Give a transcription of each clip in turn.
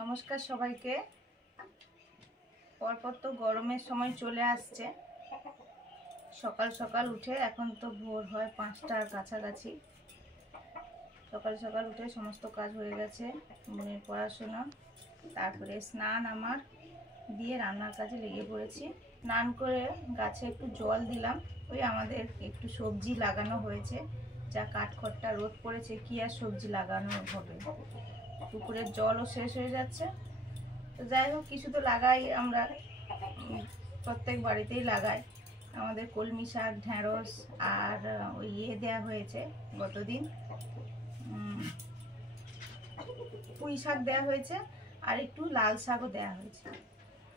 নমস্কার সবাইকে। পরপর তো গরমের সময় চলে আসছে। সকাল সকাল উঠে, এখন তো ভোর হয় 5টার কাছাকাছি, সকাল সকাল উঠে সমস্ত কাজ হয়ে গেছে। মেয়ের পড়াশোনা, তারপরে স্নান আমার দিয়ে রান্নার কাজে লেগে পড়েছি। স্নান করে গাছে একটু জল দিলাম। ওই আমাদের একটু সবজি লাগানো হয়েছে, যা কাঠখড়টা রোদ পড়েছে, কি আর সবজি লাগানো হবে। পুকুরের জলও শেষ হয়ে যাচ্ছে। তো যাই হোক, কিছু তো লাগাই আমরা, প্রত্যেক বাড়িতেই লাগাই। আমাদের কলমি শাক, ঢেঁড়স আর ওই দেওয়া হয়েছে গতদিন, পুঁই শাক দেওয়া হয়েছে, আর একটু লাল শাকও দেওয়া হয়েছে।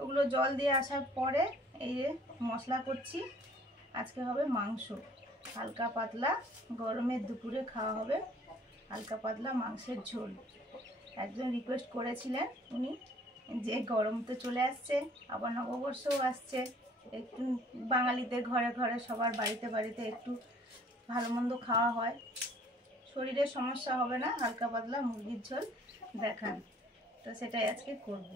ওগুলো জল দিয়ে আসার পরে এই যে মশলা করছি। আজকে হবে মাংস, হালকা পাতলা, গরমের দুপুরে খাওয়া হবে হালকা পাতলা মাংসের ঝোল। একজন রিকোয়েস্ট করেছিলেন উনি, যে গরম তো চলে আসছে, আবার নববর্ষও আসছে, একটু বাঙালিদের ঘরে ঘরে সবার বাড়িতে বাড়িতে একটু ভালো মন্দ খাওয়া হয়, শরীরের সমস্যা হবে না, হালকা পাতলা মুরগির ঝোল দেখান। তো সেটাই আজকে করব।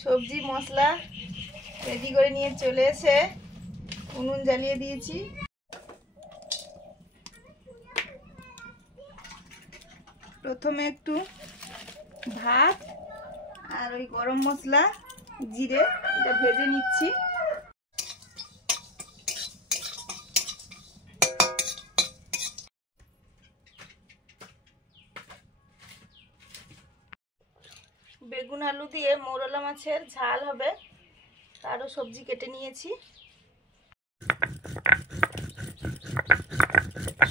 সবজি মশলা রেডি করে নিয়ে চলে এসে উনুন জ্বালিয়ে দিয়েছি। প্রথমে একটু ভাত আর ওই গরম মশলা, জিরে, এটা ভেজে নিচ্ছি। বেগুন আলু দিয়ে মৌরলা মাছের ঝাল হবে, তারও সবজি কেটে নিয়েছি।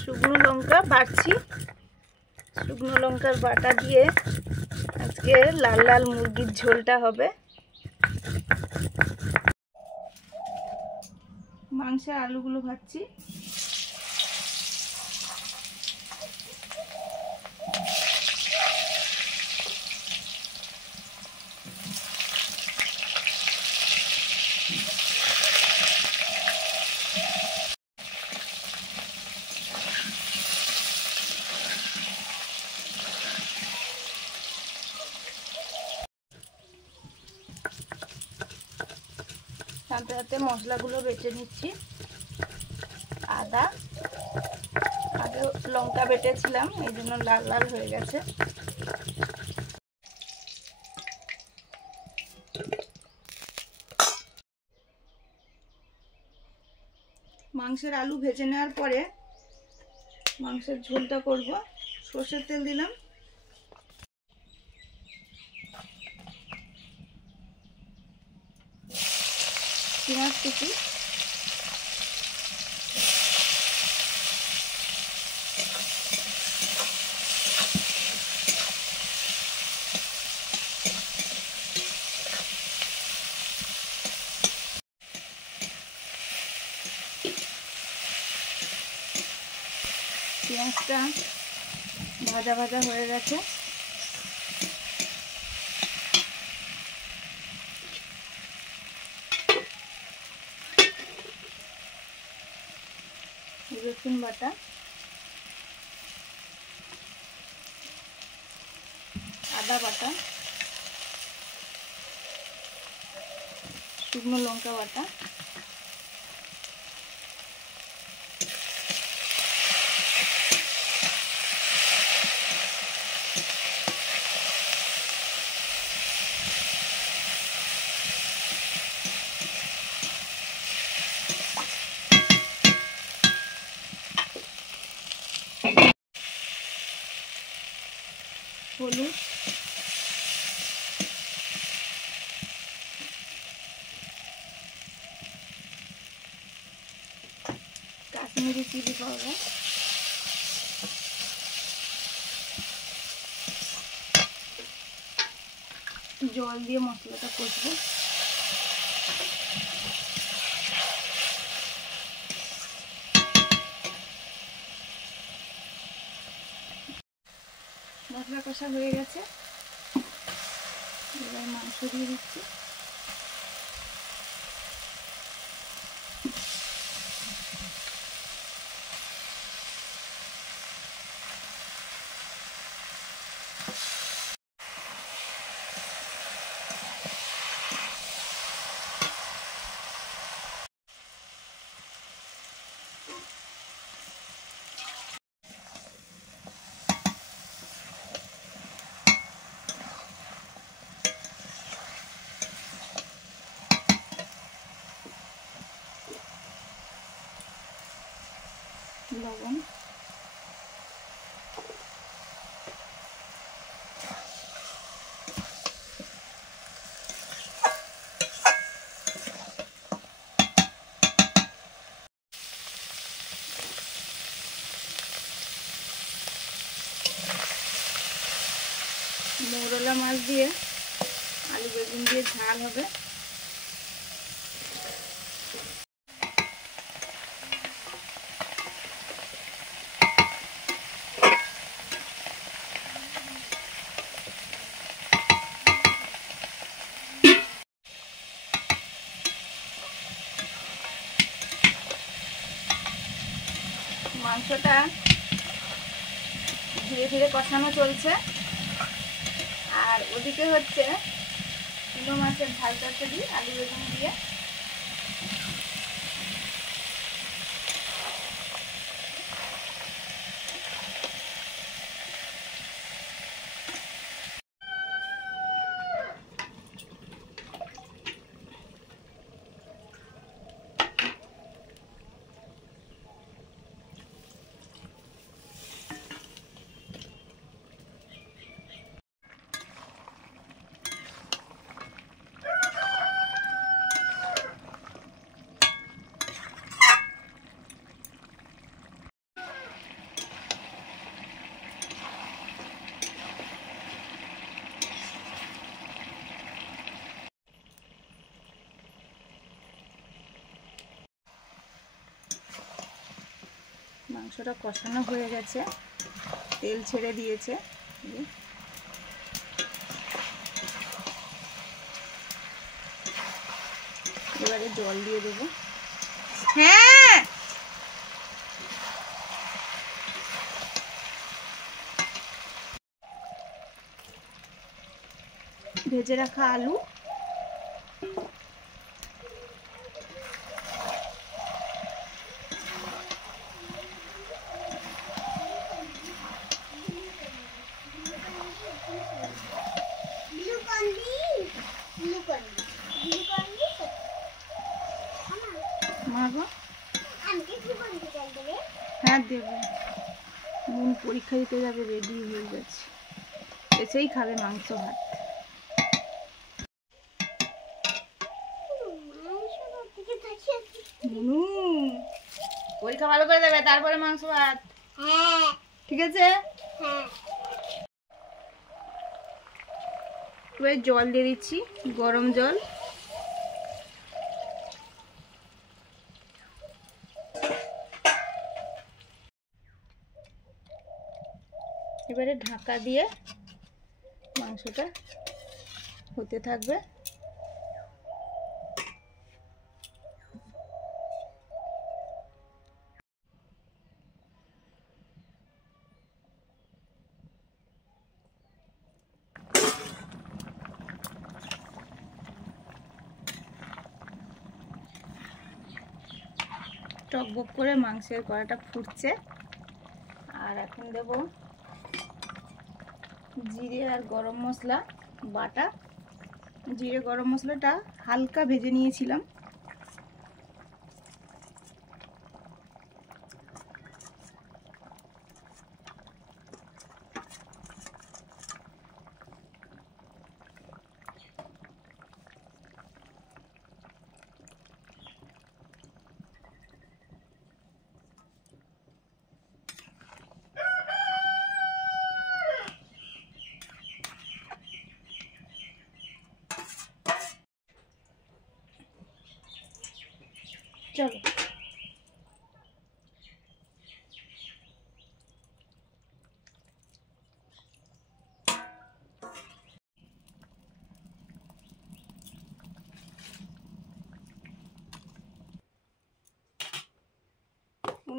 শুকনো লঙ্কা বাটছি, শুকনো লঙ্কার বাটা দিয়ে আজকে লাল লাল মুরগির ঝোলটা হবে। মাংসের আলুগুলো ভাজছি। সাথে সাথে মশলাগুলো বেটে নিচ্ছি। আদা, আগে লঙ্কা বেটেছিলাম, এই জন্য লাল লাল হয়ে গেছে। মাংসের আলু ভেজে নেওয়ার পরে মাংসের ঝোলটা করব। সর্ষের তেল দিলাম, পেঁয়াজ কুচি, পেঁয়াজটা ভাজা ভাজা হয়ে গেছে। রসুন বাটা, আদা বাটা, শুকনো লঙ্কা বাটা, হলুদ, কাশ্মীরি চিলি পাউডার, একটু জল দিয়ে মশলাটা কষবো। মশলা কষা হয়ে গেছে, এবার মাংস দিয়ে দিচ্ছি। লবণ, মৌরলা মাছ দিয়ে আলু বেগুন দিয়ে ঝাল হবে। মাংসটা ধীরে ধীরে কষানো চলছে, আর ওদিকে হচ্ছে চুনো মাছের ঝাল চচ্চড়ি আলু বেগুন দিয়ে। মাংসটা কষানো হয়ে গেছে, তেল ছেড়ে দিয়েছে। এবারে জল দিয়ে দেবো। হ্যাঁ, ভেজে রাখা আলু, হ্যাঁ দেবো। নুন পরীক্ষা দিতে যাবে, রেডি হয়ে গেছে, এসেই খাবে মাংস ভাত। পরীক্ষা ভালো করে দেবে, তারপরে মাংস ভাত। হ্যাঁ ঠিক আছে। হ্যাঁ, এবার জল দিয়ে দিচ্ছি, গরম জল। এবারে ঢাকা দিয়ে মাংসটা হতে থাকবে। টকবক করে মাংসের কড়াটা ফুটছে, আর এখন দেব জিরে আর গরম মশলা বাটা। জিরে গরম মশলাটা হালকা ভেজে নিয়েছিলাম।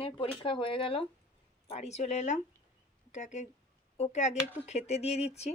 বোনের পরীক্ষা হয়ে গেল, বাড়ি চলে এলাম। ওকে আগে একটু খেতে দিয়ে দিচ্ছি।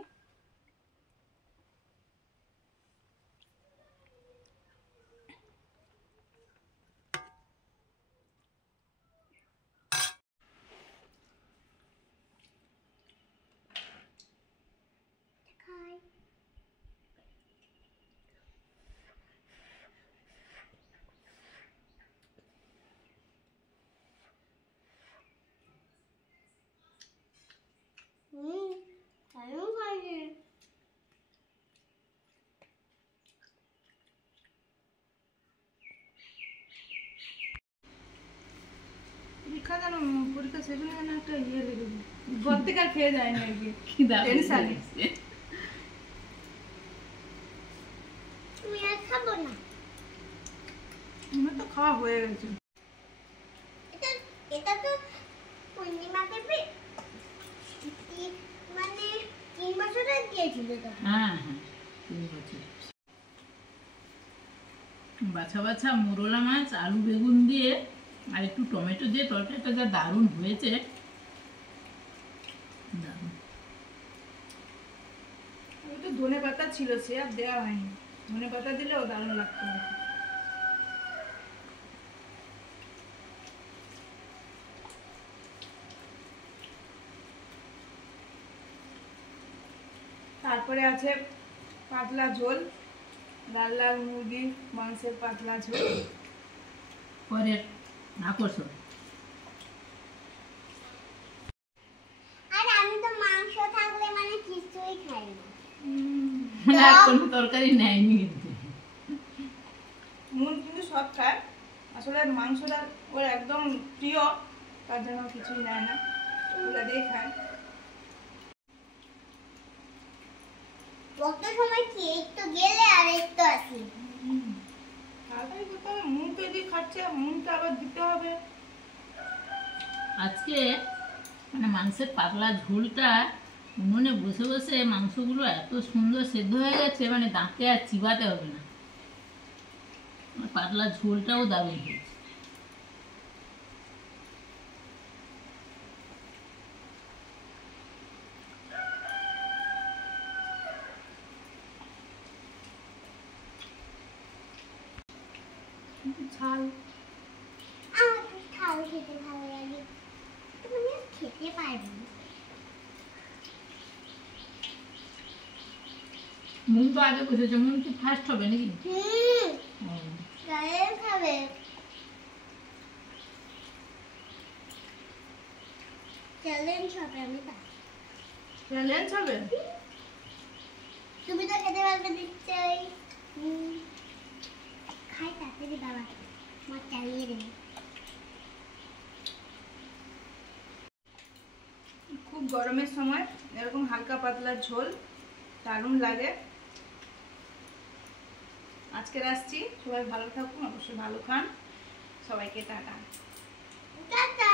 পরীক্ষা যেন পরীক্ষা শেষ হয়ে যেন একটা ইয়ে লেগে ঘর থেকে আর খেয়ে যায়নি আর কি, টেনশনে। তুমি আর খাবো না? আমার তো খাওয়া হয়ে গেছে। এটা তো পূর্ণিমা দেবী মানে 3 বছর আগে দিয়েছিল তো। হ্যাঁ হ্যাঁ 3 বছর। বাছা বাছা মোরলা মাছ আলু বেগুন দিয়ে আর একটু টমেটো দিয়ে তরকারিটা যা দারুণ হয়েছে, দারুণ। একটু ধনে পাতা ছিল, সে আর দেওয়া হয়নি। ধনে পাতা দিলেও দারুণ লাগতো। তারপরে আছে পাতলা ঝোল, লাল লাল মুরগি মাংসের পাতলা ঝোল। পরের আকর্ষণ। আর আমি তো মাংস থাকলে মানে কিছুই খাই না। আর কোনো তরকারি নেয়নি কিন্তু। মন কিন্তু সব খায়, আসলে মাংসটা ওর একদম প্রিয়, তার জন্য কিছুই নেয় না, ওগুলো দিয়ে খায়। কত সময় কি একটু গেলে আর একটু আসি। তাড়াতাড়ি করতে হবে, মুনকে দিয়ে খাচ্ছে, মুনকে আবার দিতে হবে। আজকে মানে মাংসের পাতলা ঝোলটা উনুনে বসে বসে মাংসগুলো এত সুন্দর সেদ্ধ হয়ে গেছে, মানে দাঁতে আর চিবাতে হবে না। পাতলা ঝোলটাও দারুণ হয়েছে। ঝাল আমার তো ঝাল খেতে ভালো লাগে, তুমি খেতে পারবে না। মুন তো আগে বসেছে, মুন কি ফার্স্ট হবে নাকি? গায়ে খাবে। চ্যালেঞ্জ হবে, আমি তা চ্যালেঞ্জ হবে। তুমি তো খেতে পারবে নিশ্চয়ই। খাই তাড়াতাড়ি বাবা, মা চালিয়ে দেবে। খুব গরমের সময় এরকম হালকা পাতলা ঝোল দারুণ লাগে। আজকে আসছি, সবাই ভালো থাকুন, অবশ্যই ভালো খান। সবাইকে টাটা। টাটা।